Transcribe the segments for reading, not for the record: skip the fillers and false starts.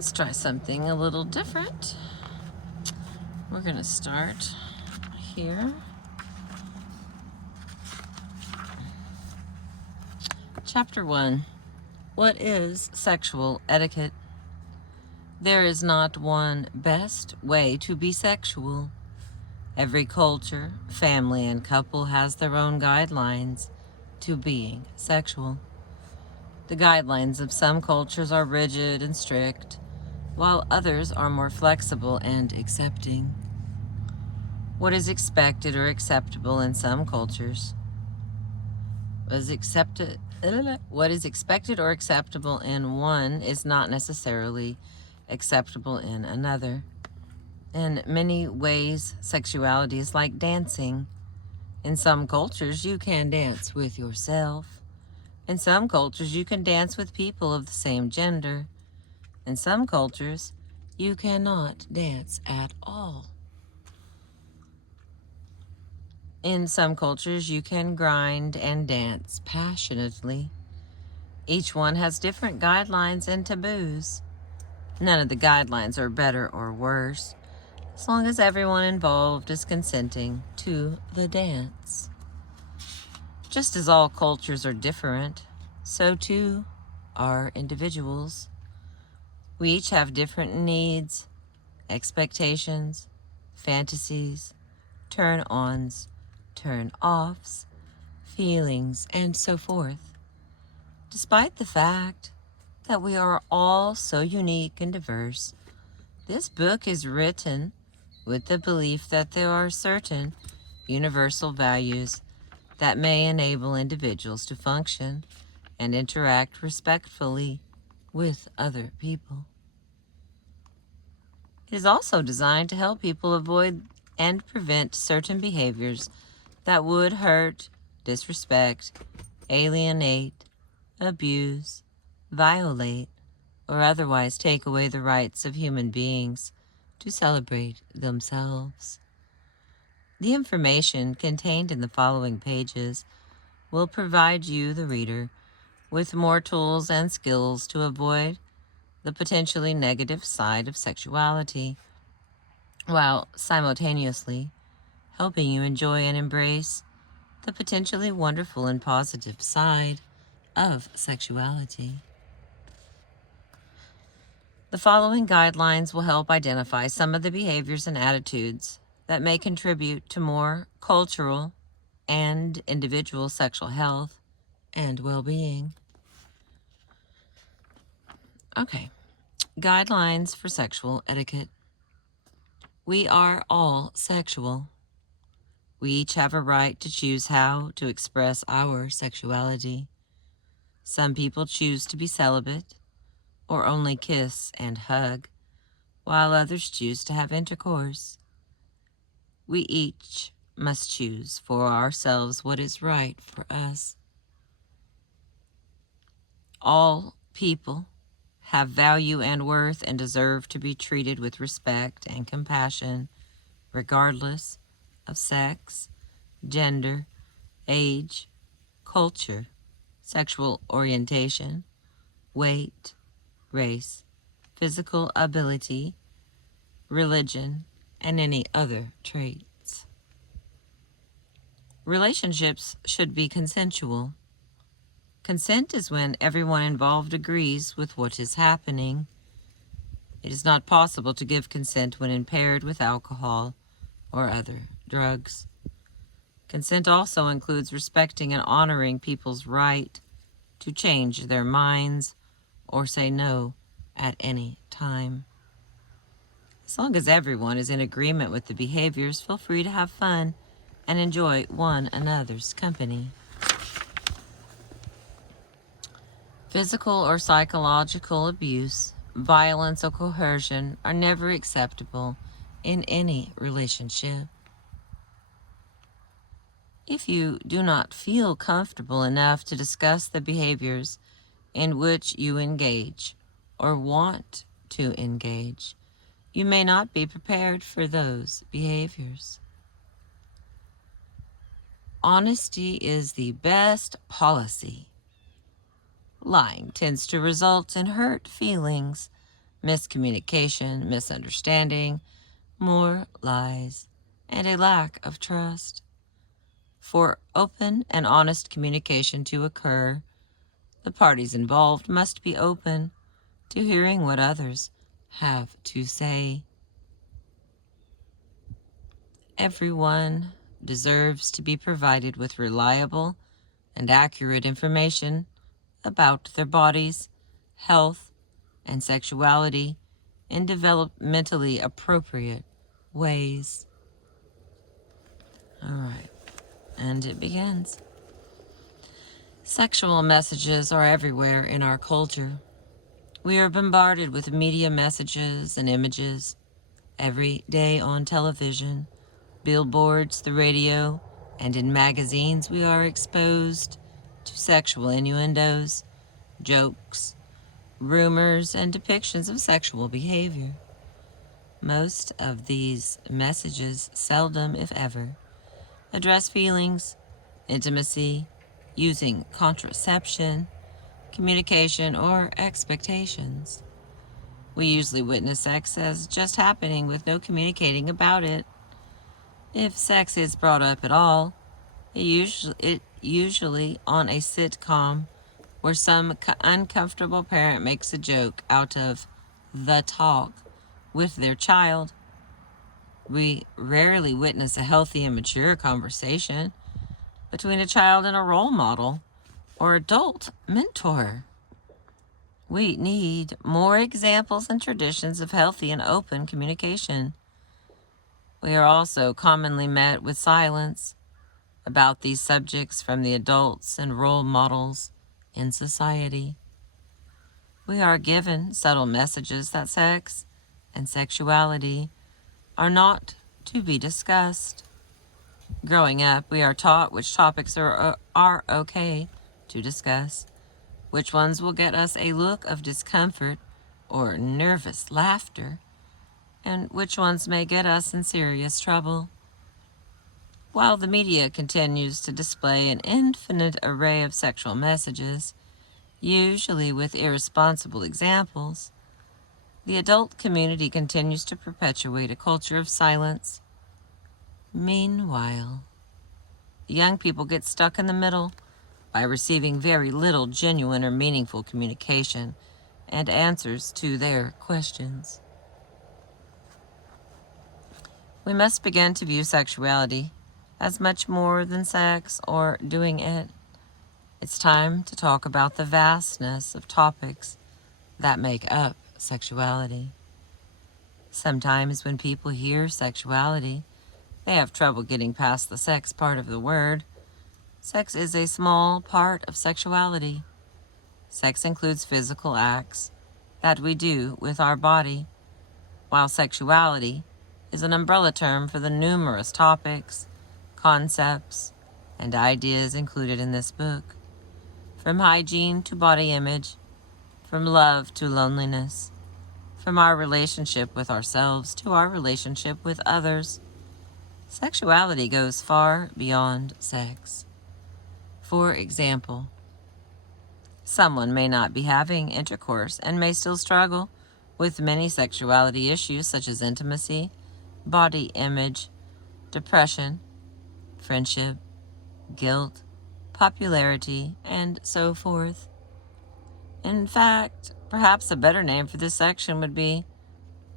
Let's try something a little different. We're going to start here. Chapter 1. What is sexual etiquette? There is not one best way to be sexual. Every culture, family, and couple has their own guidelines to being sexual. The guidelines of some cultures are rigid and strict, while others are more flexible and accepting. What is expected or acceptable in some cultures what is expected or acceptable in one is not necessarily acceptable in another. In many ways, sexuality is like dancing. In some cultures, you can dance with yourself. In some cultures, you can dance with people of the same gender. In some cultures, you cannot dance at all. In some cultures, you can grind and dance passionately. Each one has different guidelines and taboos. None of the guidelines are better or worse, as long as everyone involved is consenting to the dance. Just as all cultures are different, so too are individuals. We each have different needs, expectations, fantasies, turn-ons, turn-offs, feelings, and so forth. Despite the fact that we are all so unique and diverse, this book is written with the belief that there are certain universal values that may enable individuals to function and interact respectfully with other people. It is also designed to help people avoid and prevent certain behaviors that would hurt, disrespect, alienate, abuse, violate, or otherwise take away the rights of human beings to celebrate themselves. The information contained in the following pages will provide you, the reader, with more tools and skills to avoid the potentially negative side of sexuality, while simultaneously helping you enjoy and embrace the potentially wonderful and positive side of sexuality. The following guidelines will help identify some of the behaviors and attitudes that may contribute to more cultural and individual sexual health and well-being. Okay, guidelines for sexual etiquette. We are all sexual. We each have a right to choose how to express our sexuality. Some people choose to be celibate or only kiss and hug, while others choose to have intercourse. We each must choose for ourselves what is right for us. All people have value and worth and deserve to be treated with respect and compassion, regardless of sex, gender, age, culture, sexual orientation, weight, race, physical ability, religion, and any other traits. Relationships should be consensual. Consent is when everyone involved agrees with what is happening. It is not possible to give consent when impaired with alcohol or other drugs. Consent also includes respecting and honoring people's right to change their minds or say no at any time. As long as everyone is in agreement with the behaviors, feel free to have fun and enjoy one another's company. Physical or psychological abuse, violence, or coercion are never acceptable in any relationship. If you do not feel comfortable enough to discuss the behaviors in which you engage or want to engage, you may not be prepared for those behaviors. Honesty is the best policy. Lying tends to result in hurt feelings miscommunication, misunderstanding, more lies, and a lack of trust. For open and honest communication to occur, the parties involved must be open to hearing what others have to say. Everyone deserves to be provided with reliable and accurate information about their bodies, health, and sexuality in developmentally appropriate ways. All right, and it begins. Sexual messages are everywhere in our culture. We are bombarded with media messages and images every day on television, billboards, the radio, and in magazines. We are exposed to sexual innuendos, jokes, rumors, and depictions of sexual behavior. Most of these messages seldom, if ever, address feelings, intimacy, using contraception, communication, or expectations. We usually witness sex as just happening with no communicating about it. If sex is brought up at all, it usually on a sitcom where some uncomfortable parent makes a joke out of the talk with their child. We rarely witness a healthy and mature conversation between a child and a role model or adult mentor. We need more examples and traditions of healthy and open communication. We are also commonly met with silence about these subjects from the adults and role models in society. We are given subtle messages that sex and sexuality are not to be discussed. Growing up, we are taught which topics are okay to discuss, which ones will get us a look of discomfort or nervous laughter, and which ones may get us in serious trouble. While the media continues to display an infinite array of sexual messages, usually with irresponsible examples, the adult community continues to perpetuate a culture of silence. Meanwhile, the young people get stuck in the middle by receiving very little genuine or meaningful communication and answers to their questions. We must begin to view sexuality as much more than sex or doing it. It's time to talk about the vastness of topics that make up sexuality. Sometimes when people hear sexuality, they have trouble getting past the sex part of the word. Sex is a small part of sexuality. Sex includes physical acts that we do with our body, while sexuality is an umbrella term for the numerous topics, concepts, and ideas included in this book. From hygiene to body image, from love to loneliness, from our relationship with ourselves to our relationship with others. Sexuality goes far beyond sex. For example, someone may not be having intercourse and may still struggle with many sexuality issues such as intimacy, body image, depression, friendship, guilt, popularity, and so forth. In fact, perhaps a better name for this section would be,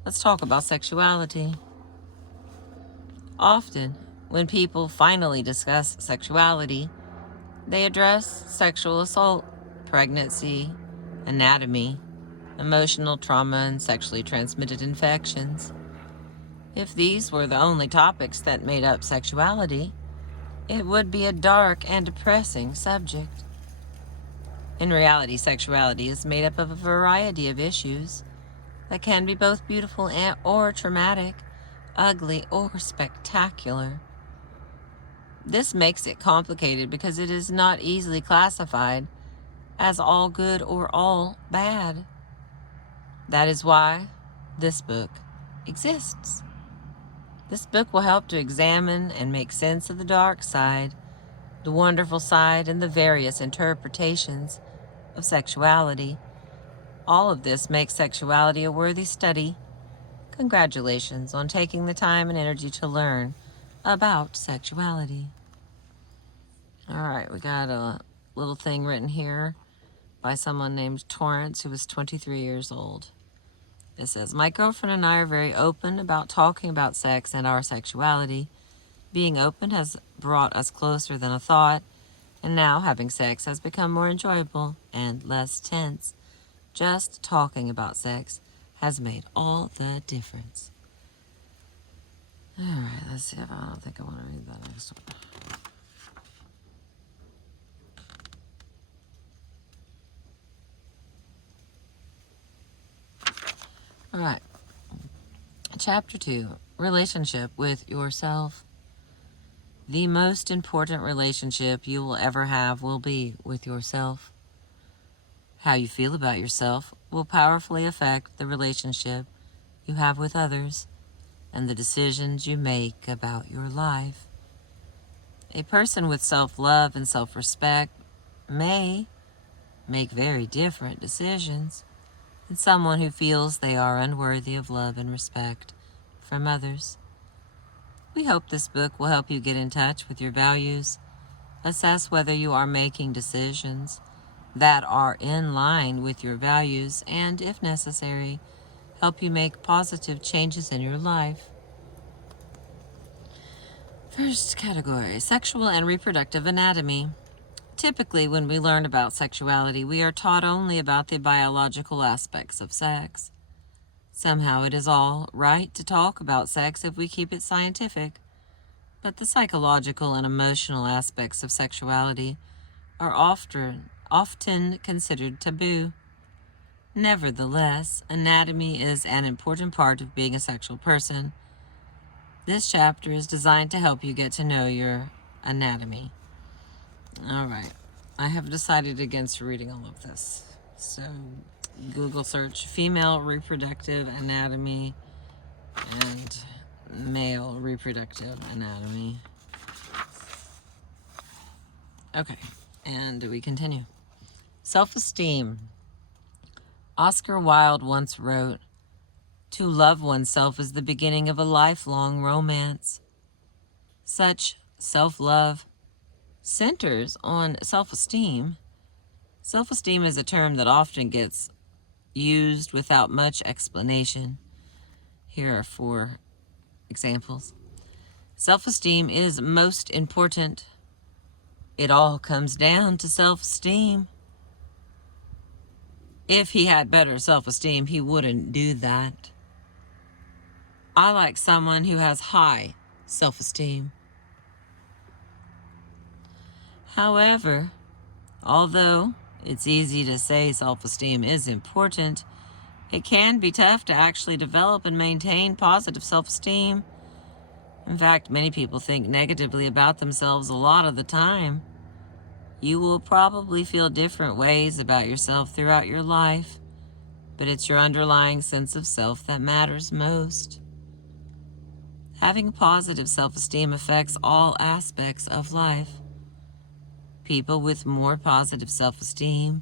let's talk about sexuality. Often, when people finally discuss sexuality, they address sexual assault, pregnancy, anatomy, emotional trauma, and sexually transmitted infections. If these were the only topics that made up sexuality, it would be a dark and depressing subject. In reality, sexuality is made up of a variety of issues that can be both beautiful or traumatic, ugly or spectacular. This makes it complicated because it is not easily classified as all good or all bad. That is why this book exists. This book will help to examine and make sense of the dark side, the wonderful side, and the various interpretations of sexuality. All of this makes sexuality a worthy study. Congratulations on taking the time and energy to learn about sexuality. All right, we got a little thing written here by someone named Torrance, who was 23 years old. It says, my girlfriend and I are very open about talking about sex and our sexuality. Being open has brought us closer than a thought, and now having sex has become more enjoyable and less tense. Just talking about sex has made all the difference. All right, let's see if I don't think I want to read that next one. All right. Chapter 2, Relationship with Yourself. The most important relationship you will ever have will be with yourself. How you feel about yourself will powerfully affect the relationship you have with others and the decisions you make about your life. A person with self-love and self-respect may make very different decisions than someone who feels they are unworthy of love and respect from others. We hope this book will help you get in touch with your values, assess whether you are making decisions that are in line with your values, and, if necessary, help you make positive changes in your life. First category, sexual and reproductive anatomy. Typically, when we learn about sexuality, we are taught only about the biological aspects of sex. Somehow it is all right to talk about sex if we keep it scientific, but the psychological and emotional aspects of sexuality are often considered taboo. Nevertheless, anatomy is an important part of being a sexual person. This chapter is designed to help you get to know your anatomy. All right, I have decided against reading all of this. So, Google search female reproductive anatomy and male reproductive anatomy. Okay, and we continue. Self-esteem. Oscar Wilde once wrote, "To love oneself is the beginning of a lifelong romance." Such self-love centers on self-esteem. Self-esteem is a term that often gets used without much explanation. Here are 4 examples. Self-esteem is most important. It all comes down to self-esteem. If he had better self-esteem, he wouldn't do that. I like someone who has high self-esteem. However, although it's easy to say self-esteem is important, it can be tough to actually develop and maintain positive self-esteem. In fact, many people think negatively about themselves a lot of the time. You will probably feel different ways about yourself throughout your life, but it's your underlying sense of self that matters most. Having positive self-esteem affects all aspects of life. People with more positive self-esteem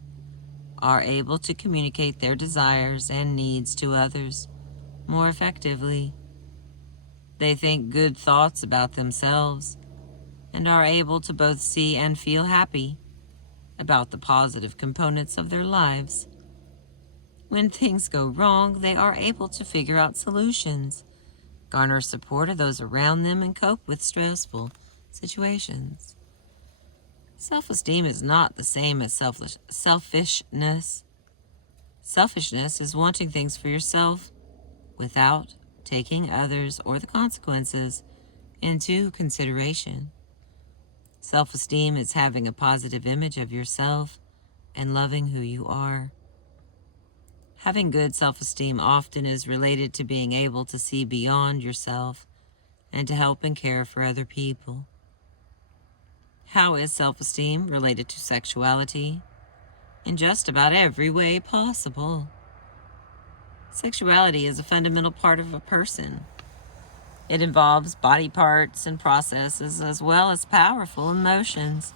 are able to communicate their desires and needs to others more effectively. They think good thoughts about themselves and are able to both see and feel happy about the positive components of their lives. When things go wrong, they are able to figure out solutions, garner support of those around them, and cope with stressful situations. Self-esteem is not the same as selfishness. Selfishness is wanting things for yourself without taking others or the consequences into consideration. Self-esteem is having a positive image of yourself and loving who you are. Having good self-esteem often is related to being able to see beyond yourself and to help and care for other people. How is self-esteem related to sexuality? In just about every way possible. Sexuality is a fundamental part of a person. It involves body parts and processes as well as powerful emotions,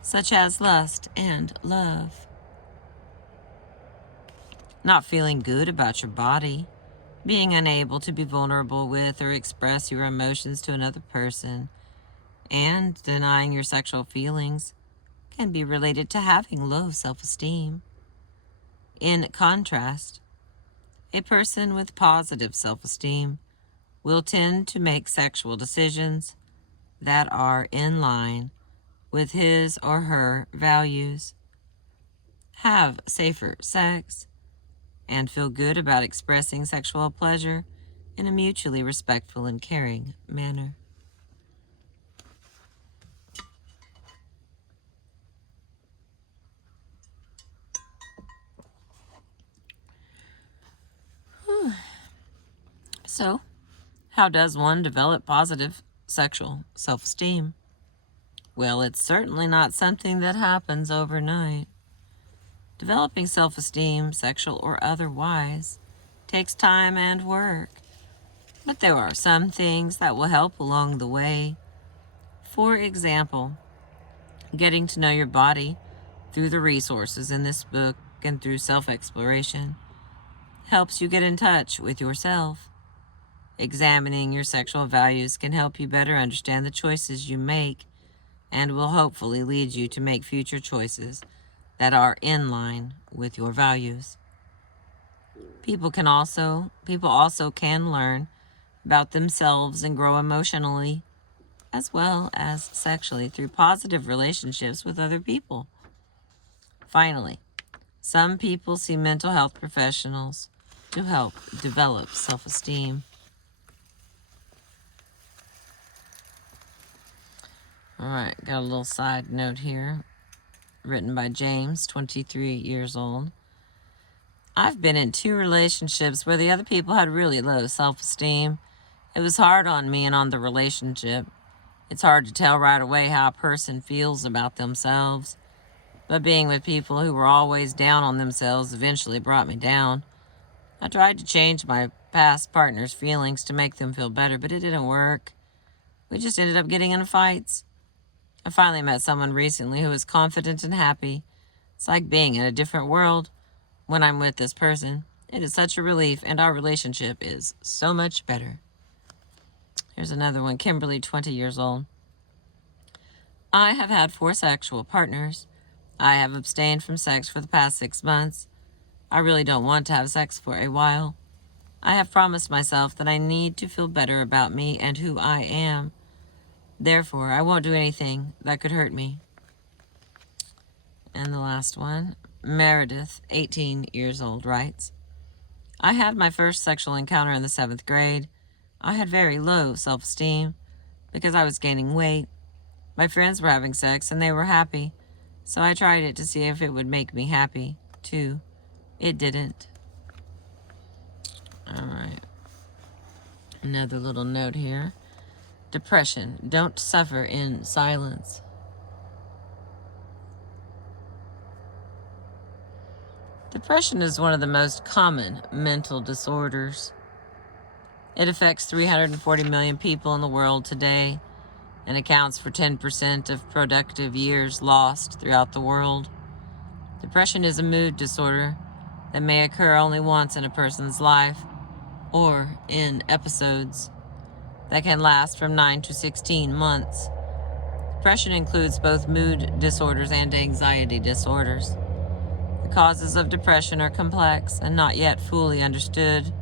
such as lust and love. not feeling good about your body, being unable to be vulnerable with or express your emotions to another person, and denying your sexual feelings can be related to having low self-esteem. In contrast, a person with positive self-esteem will tend to make sexual decisions that are in line with his or her values, have safer sex, and feel good about expressing sexual pleasure in a mutually respectful and caring manner. So, how does one develop positive sexual self-esteem? Well, it's certainly not something that happens overnight. Developing self-esteem, sexual or otherwise, takes time and work. But there are some things that will help along the way. For example, getting to know your body through the resources in this book and through self-exploration helps you get in touch with yourself. Examining your sexual values can help you better understand the choices you make and will hopefully lead you to make future choices that are in line with your values. People also can learn about themselves and grow emotionally as well as sexually through positive relationships with other people. Finally, some people see mental health professionals to help develop self-esteem. All right, got a little side note here, written by James, 23 years old. I've been in 2 relationships where the other people had really low self-esteem. It was hard on me and on the relationship. It's hard to tell right away how a person feels about themselves, but being with people who were always down on themselves eventually brought me down. I tried to change my past partner's feelings to make them feel better, but it didn't work. We just ended up getting in fights. I finally met someone recently who is confident and happy. It's like being in a different world when I'm with this person. It is such a relief, and our relationship is so much better. Here's another one, Kimberly, 20 years old. I have had 4 sexual partners. I have abstained from sex for the past 6 months. I really don't want to have sex for a while. I have promised myself that I need to feel better about me and who I am. Therefore, I won't do anything that could hurt me. And the last one, Meredith, 18 years old, writes, I had my first sexual encounter in the 7th grade. I had very low self-esteem because I was gaining weight. My friends were having sex and they were happy, so I tried it to see if it would make me happy, too. It didn't. All right. Another little note here. Depression. Don't suffer in silence. Depression is one of the most common mental disorders. It affects 340 million people in the world today and accounts for 10% of productive years lost throughout the world. Depression is a mood disorder that may occur only once in a person's life or in episodes that can last from 9 to 16 months. Depression includes both mood disorders and anxiety disorders. The causes of depression are complex and not yet fully understood.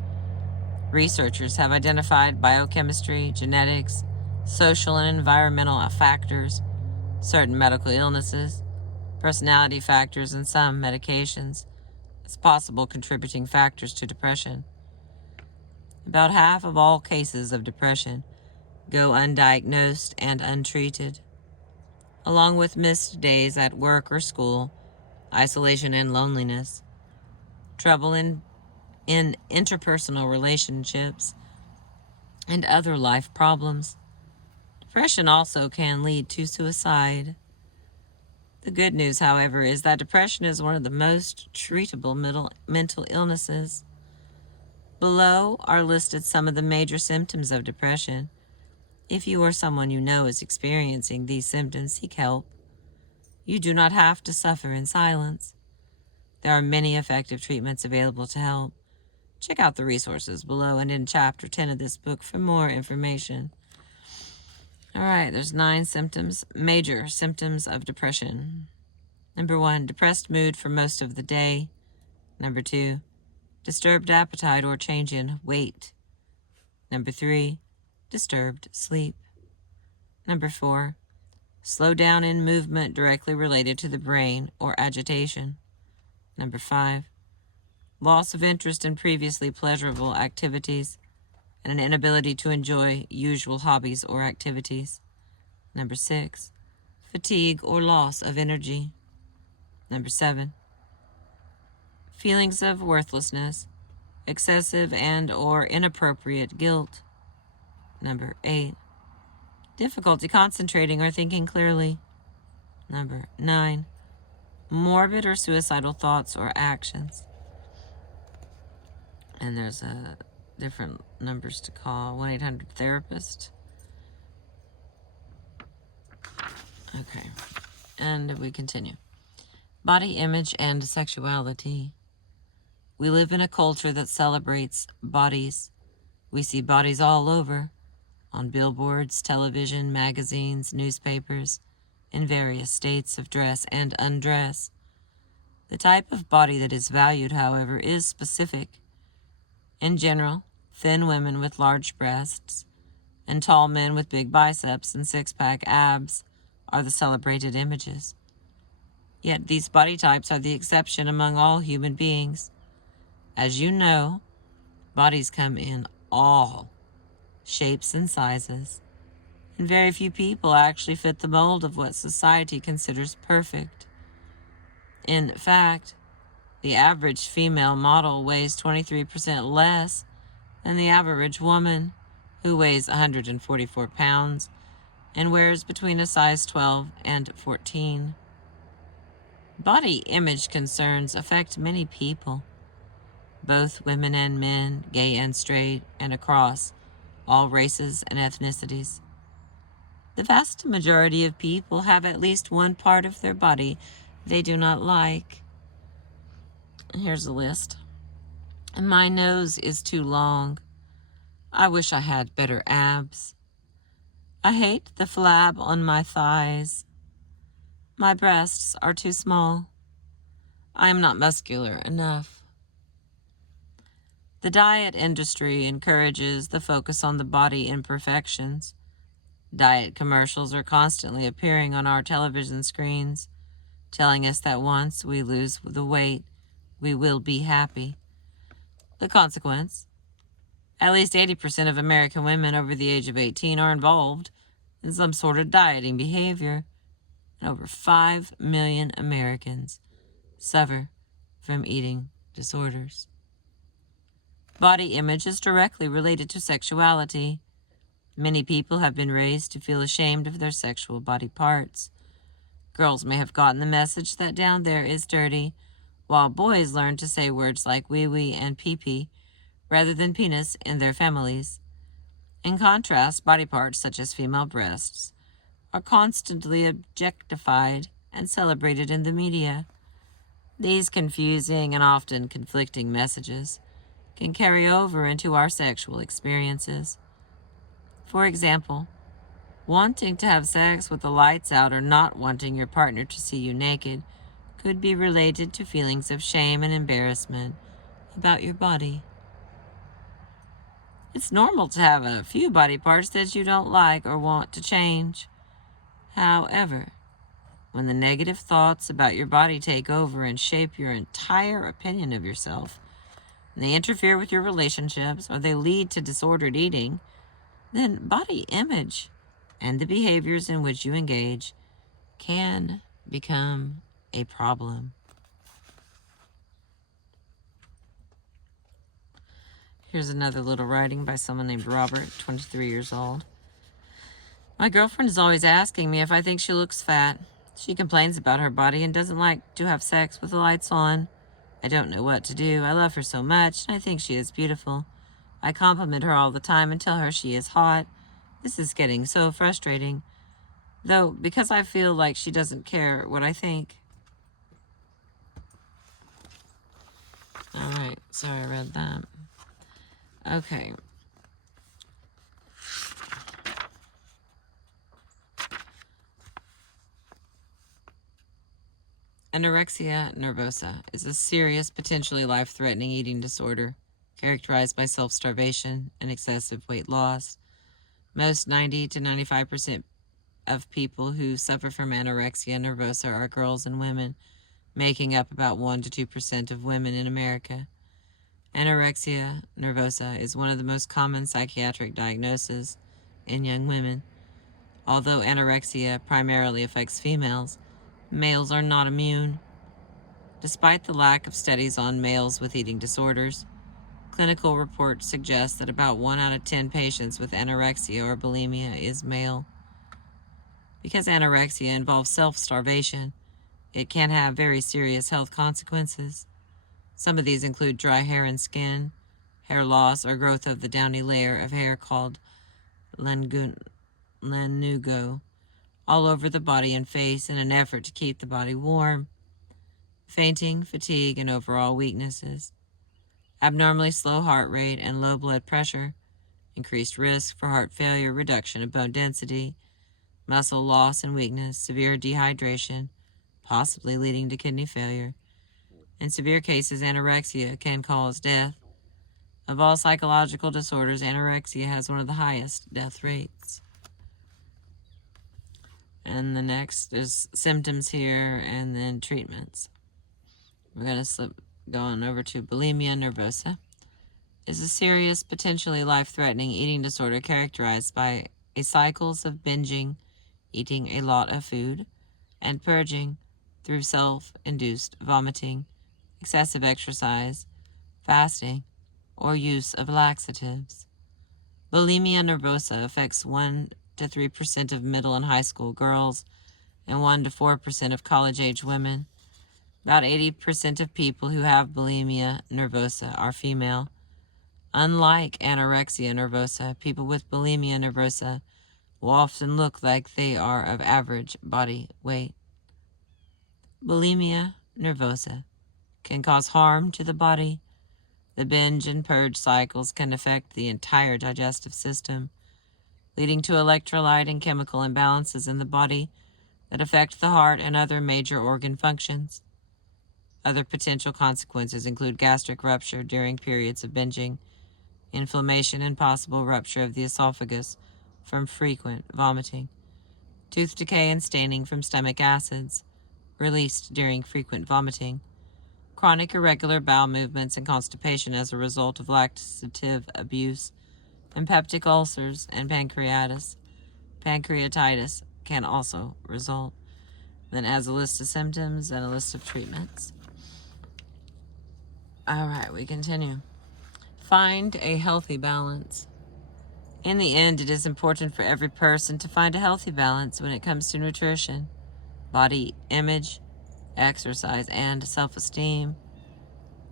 Researchers have identified biochemistry, genetics, social and environmental factors, certain medical illnesses, personality factors, and some medications as possible contributing factors to depression. About half of all cases of depression go undiagnosed and untreated. Along with missed days at work or school, isolation and loneliness, trouble in interpersonal relationships, and other life problems. Depression also can lead to suicide. The good news, however, is that depression is one of the most treatable mental illnesses. Below are listed some of the major symptoms of depression. If you or someone you know is experiencing these symptoms, seek help. You do not have to suffer in silence. There are many effective treatments available to help. Check out the resources below and in Chapter 10 of this book for more information. All right, there's 9 symptoms, major symptoms of depression. Number 1, depressed mood for most of the day. Number 2, disturbed appetite or change in weight. Number 3, disturbed sleep. Number 4, slow down in movement directly related to the brain or agitation. Number 5, loss of interest in previously pleasurable activities and an inability to enjoy usual hobbies or activities. Number 6, fatigue or loss of energy. Number 7, feelings of worthlessness, excessive and or inappropriate guilt. Number 8, difficulty concentrating or thinking clearly. Number 9, morbid or suicidal thoughts or actions. And there's different numbers to call. 1-800-THERAPIST. Okay, and we continue. Body image and sexuality. We live in a culture that celebrates bodies. We see bodies all over, on billboards, television, magazines, newspapers, in various states of dress and undress. The type of body that is valued, however, is specific. In general, thin women with large breasts and tall men with big biceps and six-pack abs are the celebrated images. Yet these body types are the exception among all human beings. As you know, bodies come in all shapes and sizes, and very few people actually fit the mold of what society considers perfect. In fact, the average female model weighs 23% less than the average woman, who weighs 144 pounds and wears between a size 12 and 14. Body image concerns affect many people, both women and men, gay and straight, and across all races and ethnicities. The vast majority of people have at least one part of their body they do not like. Here's a list. My nose is too long. I wish I had better abs. I hate the flab on my thighs. My breasts are too small. I am not muscular enough. The diet industry encourages the focus on the body imperfections. Diet commercials are constantly appearing on our television screens, telling us that once we lose the weight, we will be happy. The consequence? At least 80% of American women over the age of 18 are involved in some sort of dieting behavior, and over 5 million Americans suffer from eating disorders. Body image is directly related to sexuality. Many people have been raised to feel ashamed of their sexual body parts. Girls may have gotten the message that down there is dirty, while boys learn to say words like wee-wee and pee-pee rather than penis in their families. In contrast, body parts such as female breasts are constantly objectified and celebrated in the media. These confusing and often conflicting messages can carry over into our sexual experiences. For example, wanting to have sex with the lights out or not wanting your partner to see you naked could be related to feelings of shame and embarrassment about your body. It's normal to have a few body parts that you don't like or want to change. However, when the negative thoughts about your body take over and shape your entire opinion of yourself, and they interfere with your relationships or they lead to disordered eating, then body image and the behaviors in which you engage can become a problem. Here's another little writing by someone named Robert, 23 years old. My girlfriend is always asking me if I think she looks fat. She complains about her body and doesn't like to have sex with the lights on. I don't know what to do. I love her so much, and I think she is beautiful. I compliment her all the time and tell her she is hot. This is getting so frustrating, though, because I feel like she doesn't care what I think. All right, so I read that. Okay. Anorexia nervosa is a serious, potentially life-threatening eating disorder characterized by self-starvation and excessive weight loss. Most 90 to 95% of people who suffer from anorexia nervosa are girls and women, making up about 1 to 2% of women in America. Anorexia nervosa is one of the most common psychiatric diagnoses in young women. Although anorexia primarily affects females, males are not immune. Despite the lack of studies on males with eating disorders, clinical reports suggest that about 1 out of 10 patients with anorexia or bulimia is male. Because anorexia involves self-starvation, it can have very serious health consequences. Some of these include dry hair and skin, hair loss or growth of the downy layer of hair called lanugo all over the body and face in an effort to keep the body warm, fainting, fatigue, and overall weaknesses, abnormally slow heart rate and low blood pressure, increased risk for heart failure, reduction of bone density, muscle loss and weakness, severe dehydration, possibly leading to kidney failure. In severe cases, anorexia can cause death. Of all psychological disorders, anorexia has one of the highest death rates. And the next is symptoms here and then treatments. We're going to go on over to bulimia nervosa. It's a serious, potentially life-threatening eating disorder characterized by cycles of binging, eating a lot of food, and purging through self-induced vomiting, excessive exercise, fasting, or use of laxatives. Bulimia nervosa affects 1 to 3% of middle and high school girls and 1 to 4% of college-age women. About 80% of people who have bulimia nervosa are female. Unlike anorexia nervosa, people with bulimia nervosa will often look like they are of average body weight. Bulimia nervosa can cause harm to the body. The binge and purge cycles can affect the entire digestive system, leading to electrolyte and chemical imbalances in the body that affect the heart and other major organ functions. Other potential consequences include gastric rupture during periods of binging, inflammation and possible rupture of the esophagus from frequent vomiting, tooth decay and staining from stomach acids released during frequent vomiting, chronic irregular bowel movements and constipation as a result of laxative abuse, and peptic ulcers and pancreatitis. Pancreatitis can also result. Then it has a list of symptoms and a list of treatments. All right, we continue. Find a healthy balance. In the end, it is important for every person to find a healthy balance when it comes to nutrition, body image, exercise, and self-esteem.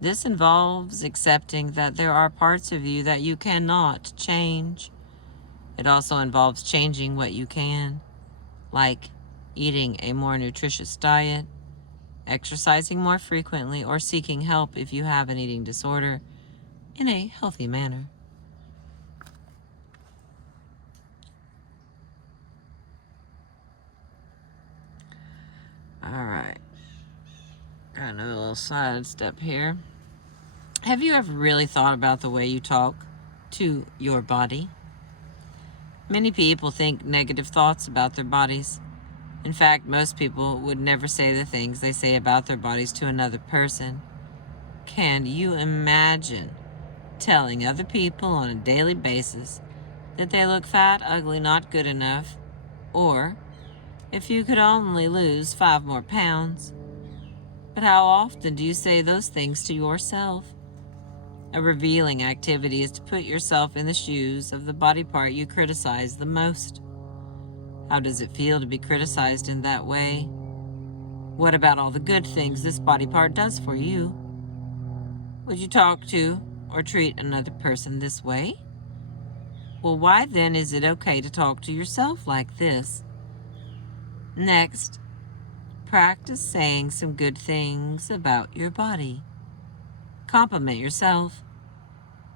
This involves accepting that there are parts of you that you cannot change. It also involves changing what you can, like eating a more nutritious diet, exercising more frequently, or seeking help if you have an eating disorder in a healthy manner. All right. Got another little side step here. Have you ever really thought about the way you talk to your body? Many people think negative thoughts about their bodies. In fact, most people would never say the things they say about their bodies to another person. Can you imagine telling other people on a daily basis that they look fat, ugly, not good enough, or if you could only lose 5 more pounds? But how often do you say those things to yourself? A revealing activity is to put yourself in the shoes of the body part you criticize the most. How does it feel to be criticized in that way? What about all the good things this body part does for you? Would you talk to or treat another person this way? Well, why then is it okay to talk to yourself like this? Next, practice saying some good things about your body. Compliment yourself.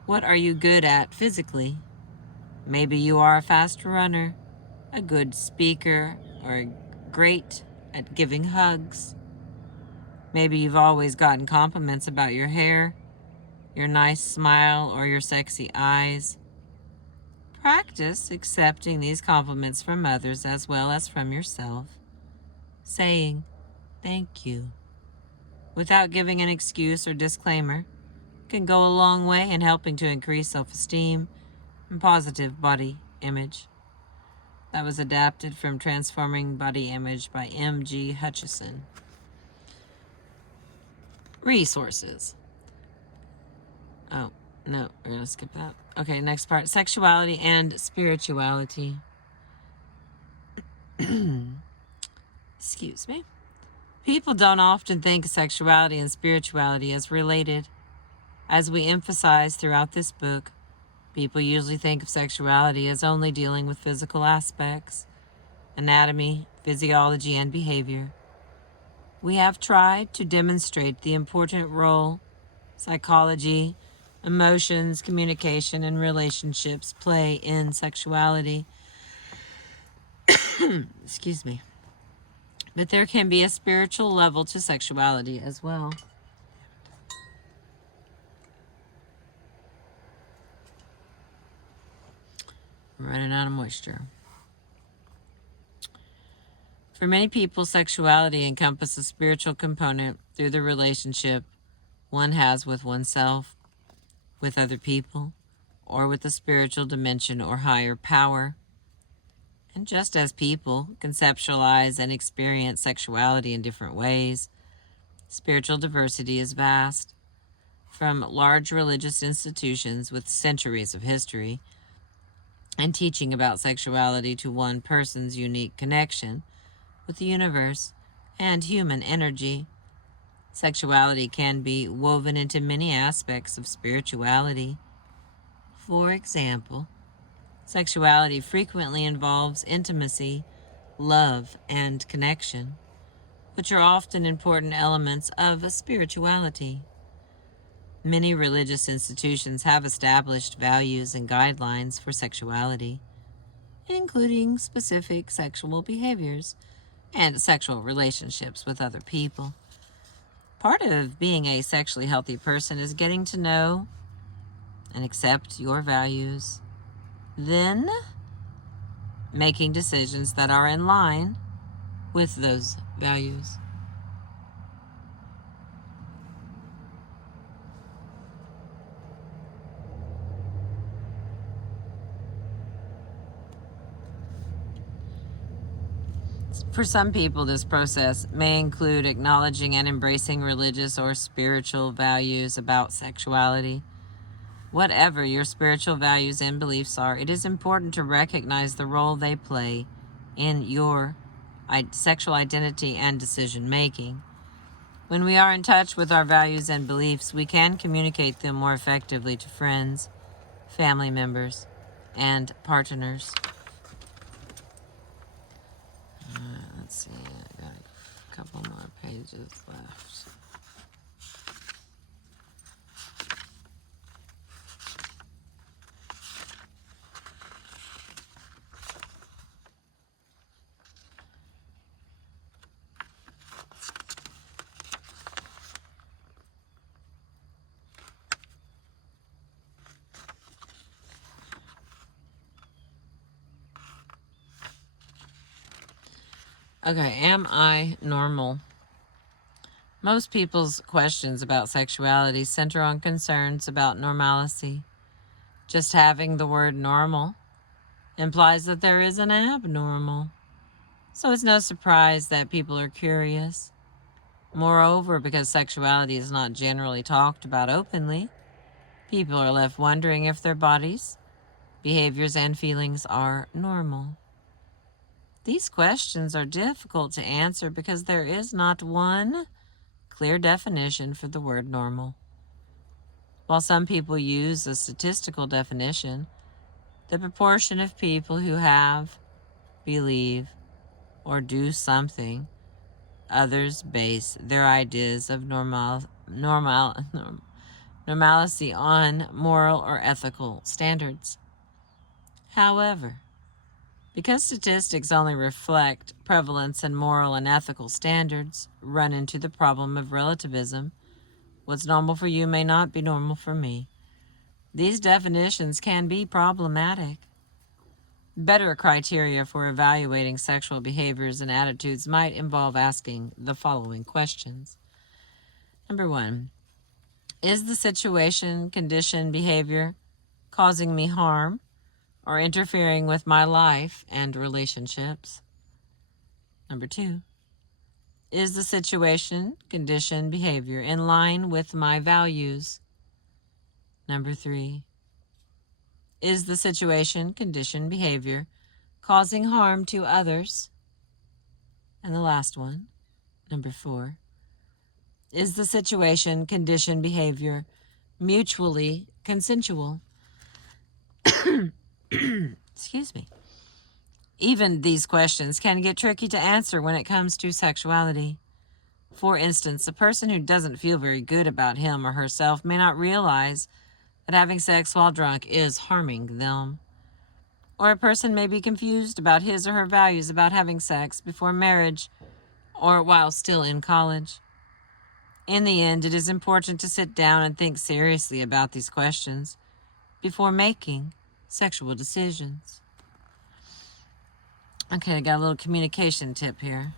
What are you good at physically? Maybe you are a fast runner, a good speaker, or great at giving hugs. Maybe you've always gotten compliments about your hair, your nice smile, or your sexy eyes. Practice accepting these compliments from others as well as from yourself, saying thank you without giving an excuse or disclaimer can go a long way in helping to increase self-esteem and positive body image. That was adapted from Transforming Body Image by M.G. Hutchison. Resources. Oh, no, we're going to skip that. Okay, next part. Sexuality and spirituality. Excuse me. People don't often think of sexuality and spirituality as related. As we emphasize throughout this book, people usually think of sexuality as only dealing with physical aspects, anatomy, physiology, and behavior. We have tried to demonstrate the important role psychology, emotions, communication, and relationships play in sexuality. Excuse me. But there can be a spiritual level to sexuality as well. I'm running out of moisture. For many people, sexuality encompasses a spiritual component through the relationship one has with oneself, with other people, or with the spiritual dimension or higher power. And just as people conceptualize and experience sexuality in different ways, spiritual diversity is vast. From large religious institutions with centuries of history and teaching about sexuality to one person's unique connection with the universe and human energy, sexuality can be woven into many aspects of spirituality. For example, sexuality frequently involves intimacy, love, and connection, which are often important elements of spirituality. Many religious institutions have established values and guidelines for sexuality, including specific sexual behaviors and sexual relationships with other people. Part of being a sexually healthy person is getting to know and accept your values, then making decisions that are in line with those values. For some people, this process may include acknowledging and embracing religious or spiritual values about sexuality. Whatever your spiritual values and beliefs are, it is important to recognize the role they play in your sexual identity and decision making. When we are in touch with our values and beliefs, we can communicate them more effectively to friends, family members, and partners. Let's see, I got a couple more pages left. Okay, am I normal? Most people's questions about sexuality center on concerns about normalcy. Just having the word normal implies that there is an abnormal. So it's no surprise that people are curious. Moreover, because sexuality is not generally talked about openly, people are left wondering if their bodies, behaviors, and feelings are normal. These questions are difficult to answer because there is not one clear definition for the word normal. While some people use a statistical definition, the proportion of people who have, believe, or do something others base their ideas of normalcy on moral or ethical standards. However, because statistics only reflect prevalence and moral and ethical standards, run into the problem of relativism. What's normal for you may not be normal for me. These definitions can be problematic. Better criteria for evaluating sexual behaviors and attitudes might involve asking the following questions. Number 1, is the situation, condition, behavior causing me harm or interfering with my life and relationships? Number 2, is the situation, condition, behavior in line with my values? Number 3, is the situation, condition, behavior causing harm to others? And the last one, number 4, is the situation, condition, behavior mutually consensual? Excuse me. Even these questions can get tricky to answer when it comes to sexuality. For instance, a person who doesn't feel very good about him or herself may not realize that having sex while drunk is harming them. Or a person may be confused about his or her values about having sex before marriage or while still in college. In the end, it is important to sit down and think seriously about these questions before making sexual decisions. Okay, I got a little communication tip here.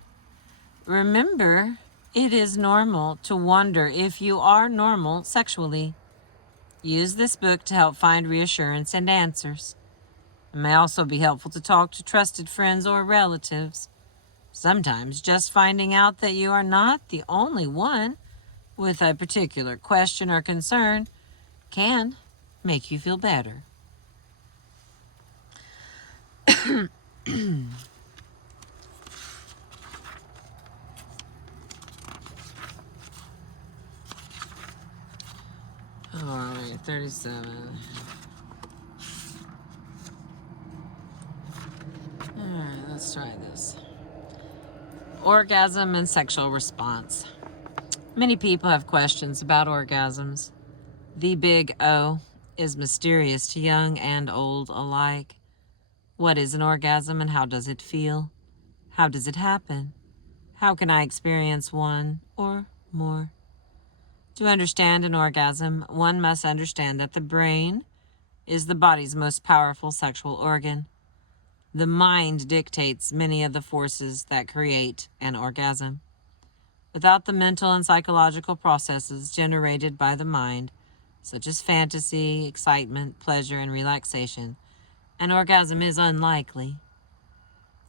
Remember, it is normal to wonder if you are normal sexually. Use this book to help find reassurance and answers. It may also be helpful to talk to trusted friends or relatives. Sometimes just finding out that you are not the only one with a particular question or concern can make you feel better. All right, 37. All right, let's try this. Orgasm and sexual response. Many people have questions about orgasms. The big O is mysterious to young and old alike. What is an orgasm and how does it feel? How does it happen? How can I experience one or more? To understand an orgasm, one must understand that the brain is the body's most powerful sexual organ. The mind dictates many of the forces that create an orgasm. Without the mental and psychological processes generated by the mind, such as fantasy, excitement, pleasure, and relaxation, an orgasm is unlikely.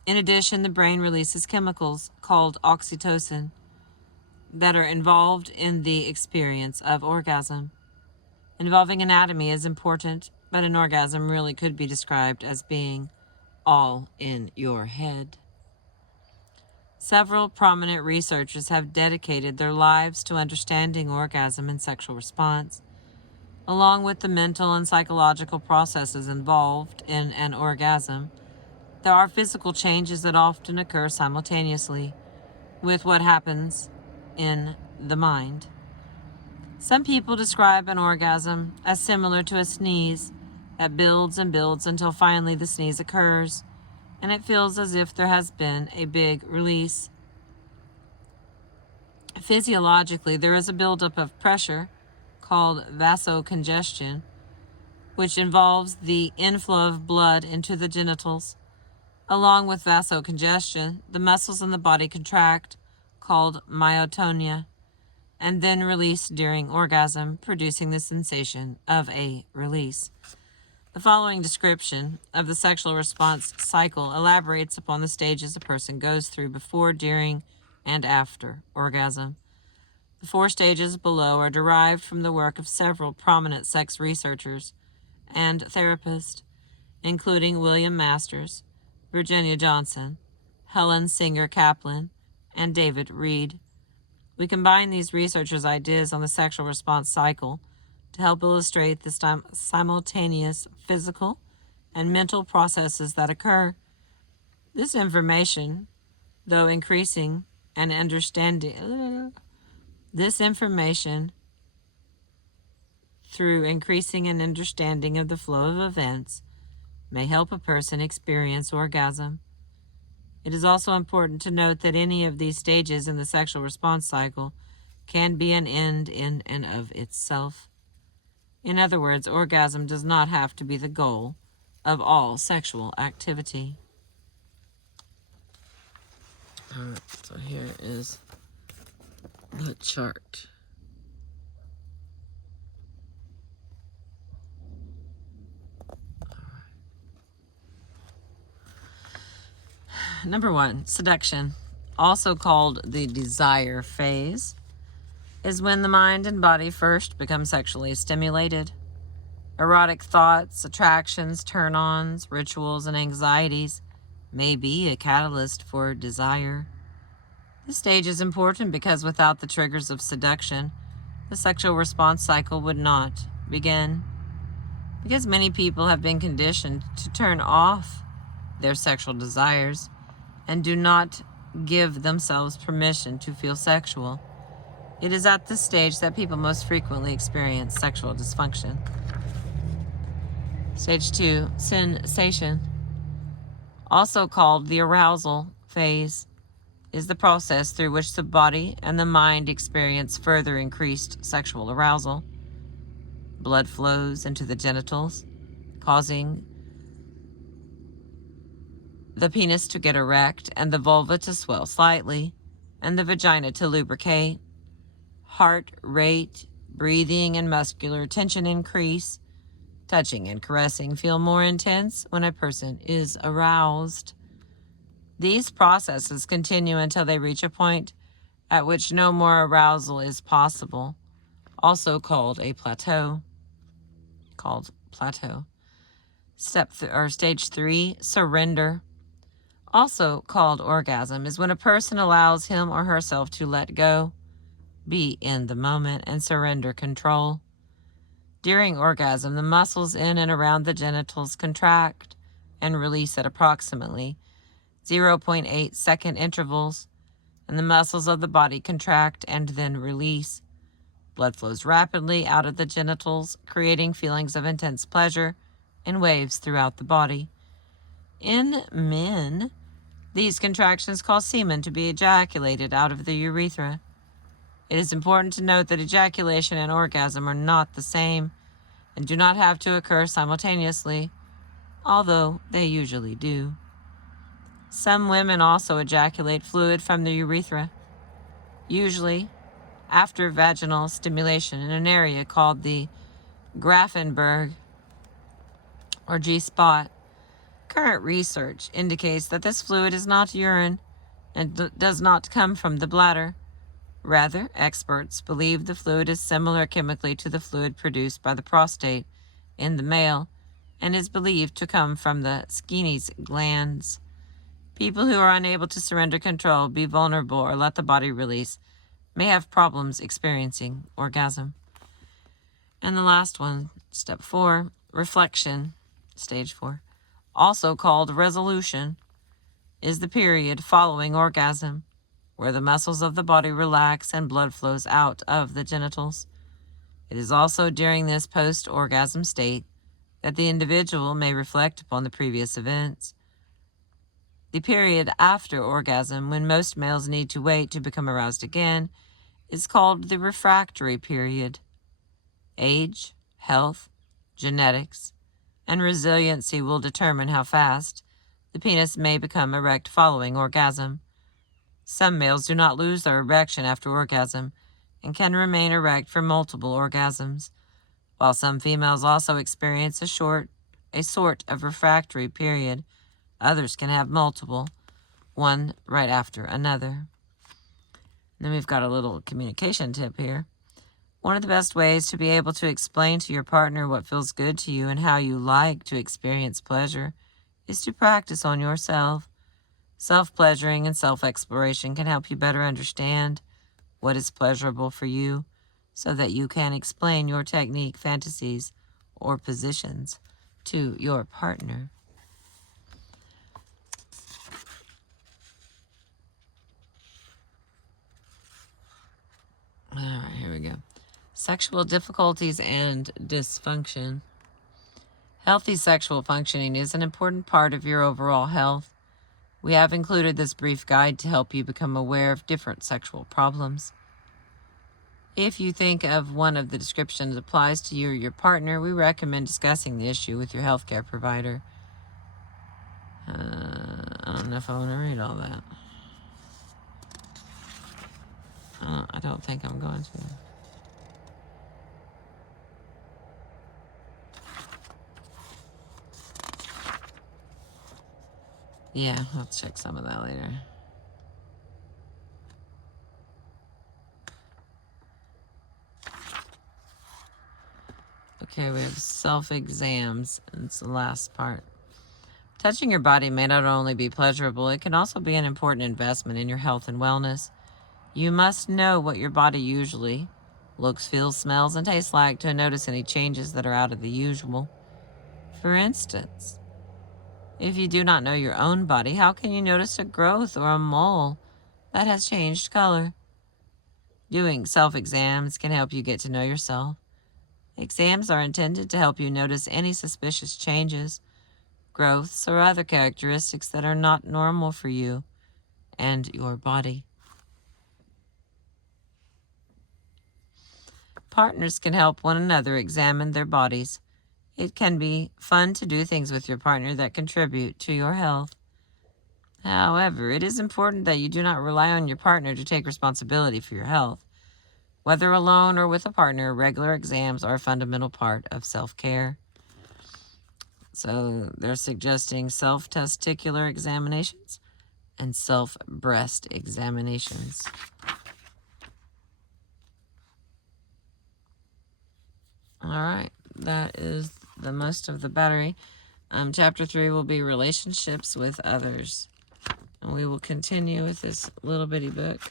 In addition, the brain releases chemicals called oxytocin that are involved in the experience of orgasm. Involving anatomy is important, but an orgasm really could be described as being all in your head. Several prominent researchers have dedicated their lives to understanding orgasm and sexual response. Along with the mental and psychological processes involved in an orgasm, there are physical changes that often occur simultaneously with what happens in the mind. Some people describe an orgasm as similar to a sneeze that builds and builds until finally the sneeze occurs, and it feels as if there has been a big release. Physiologically, there is a buildup of pressure called vasocongestion, which involves the inflow of blood into the genitals. Along with vasocongestion, the muscles in the body contract, called myotonia, and then release during orgasm, producing the sensation of a release. The following description of the sexual response cycle elaborates upon the stages a person goes through before, during, and after orgasm. The 4 stages below are derived from the work of several prominent sex researchers and therapists, including William Masters, Virginia Johnson, Helen Singer Kaplan, and David Reed. We combine these researchers' ideas on the sexual response cycle to help illustrate the simultaneous physical and mental processes that occur. This information, though increasing and understanding, this information through increasing an understanding of the flow of events, may help a person experience orgasm. It is also important to note that any of these stages in the sexual response cycle can be an end in and of itself. In other words, orgasm does not have to be the goal of all sexual activity. Alright, so here is the chart. Number 1, seduction, also called the desire phase, is when the mind and body first become sexually stimulated. Erotic thoughts, attractions, turn-ons, rituals, and anxieties may be a catalyst for desire. This stage is important because without the triggers of seduction, the sexual response cycle would not begin. Because many people have been conditioned to turn off their sexual desires and do not give themselves permission to feel sexual, it is at this stage that people most frequently experience sexual dysfunction. Stage 2, sensation, also called the arousal phase, is the process through which the body and the mind experience further increased sexual arousal. Blood flows into the genitals, causing the penis to get erect and the vulva to swell slightly, and the vagina to lubricate. Heart rate, breathing, and muscular tension increase. Touching and caressing feel more intense when a person is aroused. These processes continue until they reach a point at which no more arousal is possible, also called a plateau. Stage 3, surrender, also called orgasm, is when a person allows him or herself to let go, be in the moment, and surrender control. During orgasm, the muscles in and around the genitals contract and release at approximately 0.8 second intervals, and the muscles of the body contract and then release. Blood flows rapidly out of the genitals, creating feelings of intense pleasure in waves throughout the body. In men, these contractions cause semen to be ejaculated out of the urethra. It is important to note that ejaculation and orgasm are not the same and do not have to occur simultaneously, although they usually do. Some women also ejaculate fluid from the urethra, usually after vaginal stimulation in an area called the Grafenberg or G-spot. Current research indicates that this fluid is not urine and does not come from the bladder. Rather, experts believe the fluid is similar chemically to the fluid produced by the prostate in the male and is believed to come from the Skene's glands. People who are unable to surrender control, be vulnerable, or let the body release may have problems experiencing orgasm. And the last one, step 4, reflection, stage 4, also called resolution, is the period following orgasm, where the muscles of the body relax and blood flows out of the genitals. It is also during this post-orgasm state that the individual may reflect upon the previous events. The period after orgasm, when most males need to wait to become aroused again, is called the refractory period. Age, health, genetics, and resiliency will determine how fast the penis may become erect following orgasm. Some males do not lose their erection after orgasm and can remain erect for multiple orgasms, while some females also experience a sort of refractory period. Others can have multiple, one right after another. Then we've got a little communication tip here. One of the best ways to be able to explain to your partner what feels good to you and how you like to experience pleasure is to practice on yourself. Self-pleasuring and self-exploration can help you better understand what is pleasurable for you so that you can explain your technique, fantasies, or positions to your partner. All right, here we go. Sexual difficulties and dysfunction. Healthy sexual functioning is an important part of your overall health. We have included this brief guide to help you become aware of different sexual problems. If you think of one of the descriptions applies to you or your partner, we recommend discussing the issue with your healthcare provider. I don't know if I want to read all that. I don't think I'm going to. Yeah, I'll check some of that later. Okay, we have self-exams. It's the last part. Touching your body may not only be pleasurable, it can also be an important investment in your health and wellness. You must know what your body usually looks, feels, smells, and tastes like to notice any changes that are out of the usual. For instance, if you do not know your own body, how can you notice a growth or a mole that has changed color? Doing self-exams can help you get to know yourself. Exams are intended to help you notice any suspicious changes, growths, or other characteristics that are not normal for you and your body. Partners can help one another examine their bodies. It can be fun to do things with your partner that contribute to your health. However, it is important that you do not rely on your partner to take responsibility for your health. Whether alone or with a partner, regular exams are a fundamental part of self-care. So they're suggesting self-testicular examinations and self-breast examinations. All right, that is the most of the battery. Chapter 3 will be relationships with others. And we will continue with this little bitty book.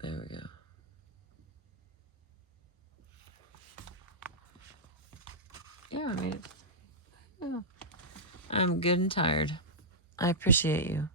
There we go. Yeah, I made it. Yeah. I'm good and tired. I appreciate you.